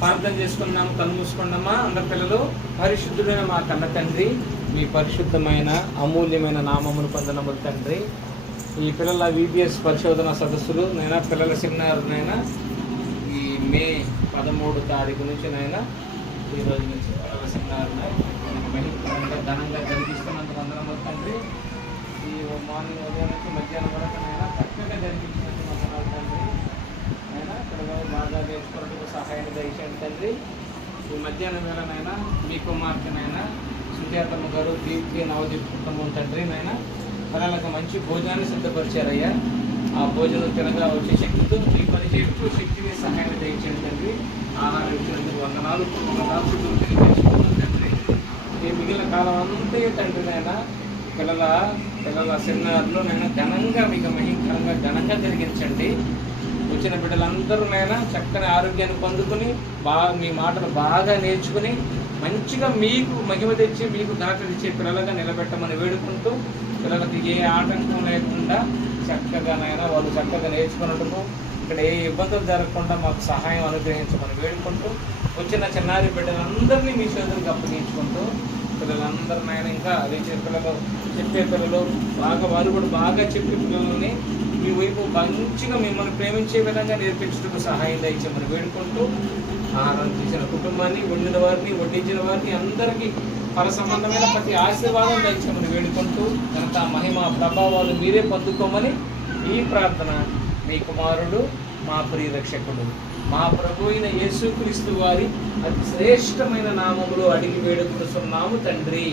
ప్రార్థన చేసుకున్నాము. కళ్ళు మూసుకున్నామా అందరి పిల్లలు. పరిశుద్ధుడైన మా కన్న తండ్రి, మీ పరిశుద్ధమైన అమూల్యమైన నామమును పొందనములు తండ్రి. ఈ పిల్లల VBS పరిశోధన సదస్సులు నైనా, పిల్లల సెమినార్ నైనా ఈ మే 13 తారీఖు నుంచి నైనా, ఈ రోజు నుంచి పిల్లల సెమినార్ ఘనంగా జరిగిస్తున్నందుకు వందనములు తండ్రి. ఈ మార్నింగ్ ఉదయం నుంచి మధ్యాహ్నం వరకు నైనా చక్కగా జరిగించినందుకు వందనాలు తండ్రి. అయినా పిల్లలు బాగా నేర్చుకోవడానికి సహాయాన్ని దయచేయండి తండ్రి. ఈ మధ్యాహ్నం వేళనైనా మీ కుమార్తెనైనా సుజాతమ్మ గారు, దీప్తి, నవదీప్ కుటుంబం తండ్రి నైనా పిల్లలకు మంచి భోజనాన్ని సిద్ధపరిచారయ్యా. ఆ భోజనం తినగా వచ్చే శక్తితో మీ పని చేస్తూ శక్తిని సహాయాన్ని దయచేయండి తండ్రి. ఆహారం ఇచ్చినందుకు వందనాలు తెలియజేసుకున్నాం తండ్రి. ఈ మిగిలిన కాలం అంతే తండ్రి నైనా పిల్లల సెమినార్లో నైనా ఘనంగా, మీకు మహిమకరంగా ఘనంగా జరిగించండి. వచ్చిన బిడ్డలందరూనైనా చక్కని ఆరోగ్యాన్ని పొందుకుని మీ మాటలు బాగా నేర్చుకుని మంచిగా మీకు మహిమ తెచ్చి మీకు ఘనత తెచ్చే పిల్లలుగా నిలబెట్టమని వేడుకుంటూ, పిల్లలకి ఏ ఆటంకం లేకుండా చక్కగానైనా వాళ్ళు చక్కగా నేర్చుకున్నట్టుకు ఇక్కడ ఏ ఇబ్బందులు జరగకుండా మాకు సహాయం అనుగ్రహించమని వేడుకుంటూ, వచ్చిన చిన్నారి బిడ్డలందరినీ మీ చేతులకు అప్పగించుకుంటూ, పిల్లలందరినైనా ఇంకా అదే పిల్లలు చెప్పే పిల్లలు వారు కూడా బాగా చెప్పే పిల్లలని మీ వైపు మంచిగా మిమ్మల్ని ప్రేమించే విధంగా నేర్పించడానికి సహాయం దయచేయమని వేడుకుంటూ, ఆహారం తీసిన కుటుంబాన్ని, వండిన వారిని, వడ్డించిన వారిని అందరికీ పర సంబంధమైన ప్రతి ఆశీర్వాదం దయచేయమని వేడుకుంటూ, ఘనత, మహిమ, ప్రభావాలు మీరే పొందుకోమని ఈ ప్రార్థన మీ కుమారుడు, మా ప్రియ రక్షకుడు, మా ప్రభు అయిన యేసుక్రీస్తు వారి అతి శ్రేష్టమైన నామములో అడిగి వేడుకుంటున్నాము తండ్రి.